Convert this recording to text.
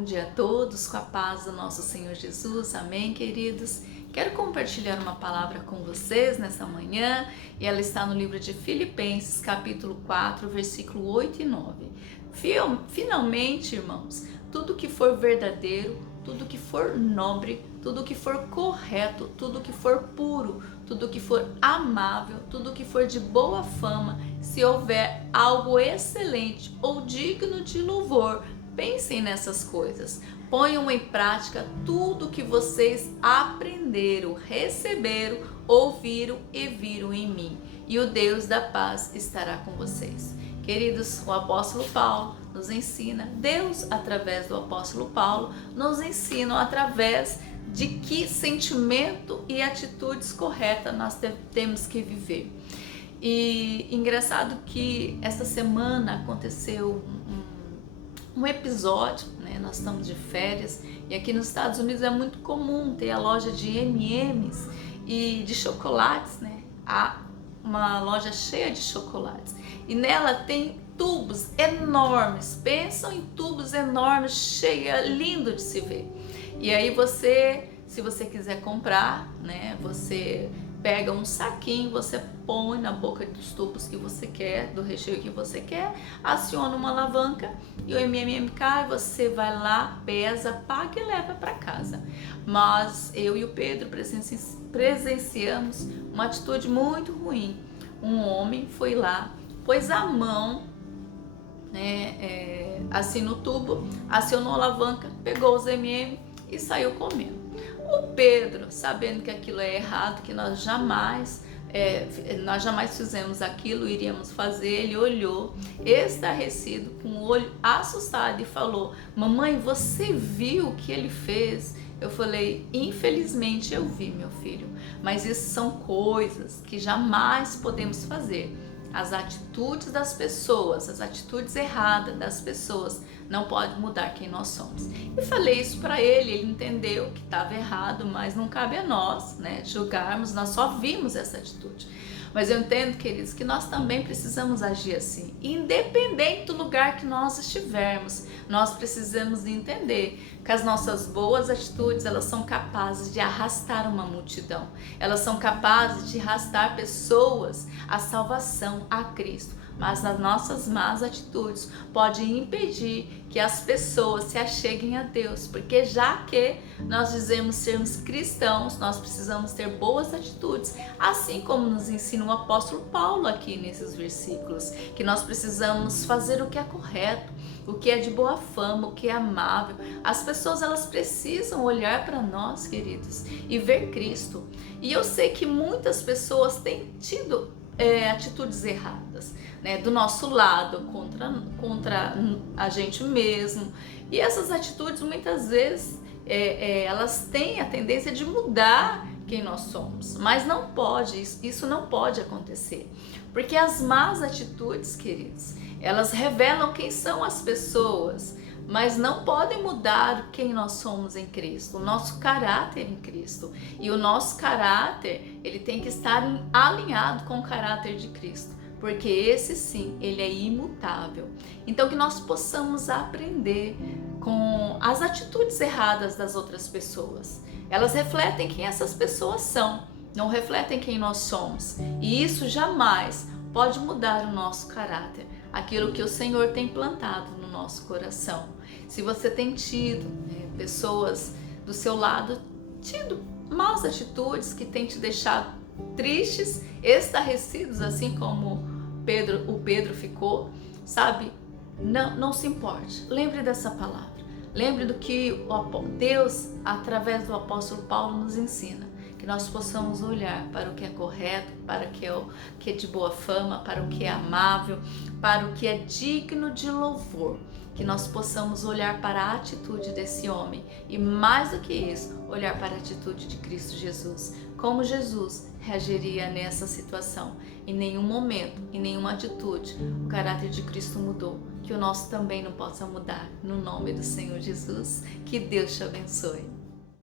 Bom dia a todos, com a paz do nosso Senhor Jesus, amém, queridos? Quero compartilhar uma palavra com vocês nessa manhã e ela está no livro de Filipenses, capítulo 4, versículo 8 e 9. Finalmente, irmãos, tudo que for verdadeiro, tudo que for nobre, tudo que for correto, tudo que for puro, tudo que for amável, tudo que for de boa fama, se houver algo excelente ou digno de louvor, pensem nessas coisas. Ponham em prática tudo que vocês aprenderam, receberam, ouviram e viram em mim. E o Deus da paz estará com vocês. Queridos, o apóstolo Paulo nos ensina, Deus através do apóstolo Paulo nos ensina através de que sentimento e atitudes corretas nós temos que viver. E engraçado que essa semana aconteceu um episódio, né? Nós estamos de férias e aqui nos Estados Unidos é muito comum ter a loja de M&M's e de chocolates, né? Há uma loja cheia de chocolates e nela tem tubos enormes, pensam em tubos enormes, cheia, lindo de se ver. E aí se você quiser comprar, né? Você pega um saquinho, você põe na boca dos tubos que você quer, do recheio que você quer, aciona uma alavanca e o M&M cai, você vai lá, pesa, paga e leva para casa. Mas eu e o Pedro presenciamos uma atitude muito ruim. Um homem foi lá, pôs a mão, né, assim no tubo, acionou a alavanca, pegou os M&M e saiu comendo. O Pedro, sabendo que aquilo é errado, que nós jamais fizemos aquilo, iríamos fazer, ele olhou estarrecido, com o olho assustado e falou: mamãe, você viu o que ele fez? Eu falei: infelizmente eu vi, meu filho, mas isso são coisas que jamais podemos fazer. As atitudes das pessoas, as atitudes erradas das pessoas não podem mudar quem nós somos. E falei isso para ele, ele entendeu que estava errado, mas não cabe a nós, né, julgarmos, nós só vimos essa atitude. Mas eu entendo, queridos, que nós também precisamos agir assim, independente do lugar que nós estivermos. Nós precisamos entender que as nossas boas atitudes, elas são capazes de arrastar uma multidão. Elas são capazes de arrastar pessoas à salvação, a Cristo. Mas as nossas más atitudes podem impedir que as pessoas se acheguem a Deus, porque já que nós dizemos sermos cristãos, nós precisamos ter boas atitudes, assim como nos ensina o apóstolo Paulo aqui nesses versículos, que nós precisamos fazer o que é correto, o que é de boa fama, o que é amável. As pessoas, elas precisam olhar para nós, queridos, e ver Cristo. E eu sei que muitas pessoas têm tido atitudes erradas, né, do nosso lado, contra a gente mesmo. E essas atitudes muitas vezes elas têm a tendência de mudar quem nós somos, mas não pode, isso não pode acontecer, porque as más atitudes, queridos, elas revelam quem são as pessoas, mas não podem mudar quem nós somos em Cristo, o nosso caráter em Cristo. E o nosso caráter, ele tem que estar alinhado com o caráter de Cristo, porque esse sim, ele é imutável. Então que nós possamos aprender com as atitudes erradas das outras pessoas. Elas refletem quem essas pessoas são, não refletem quem nós somos. E isso jamais pode mudar o nosso caráter, aquilo que o Senhor tem plantado no nosso coração. Se você tem tido pessoas do seu lado, tido más atitudes que têm te deixado tristes, estarrecidos, assim como o Pedro ficou, sabe? Não se importe, lembre dessa palavra, lembre do que Deus, através do apóstolo Paulo, nos ensina. Que nós possamos olhar para o que é correto, para o que é de boa fama, para o que é amável, para o que é digno de louvor. Que nós possamos olhar para a atitude desse homem e, mais do que isso, olhar para a atitude de Cristo Jesus. Como Jesus reagiria nessa situação? Em nenhum momento, em nenhuma atitude, o caráter de Cristo mudou. Que o nosso também não possa mudar. No nome do Senhor Jesus, que Deus te abençoe.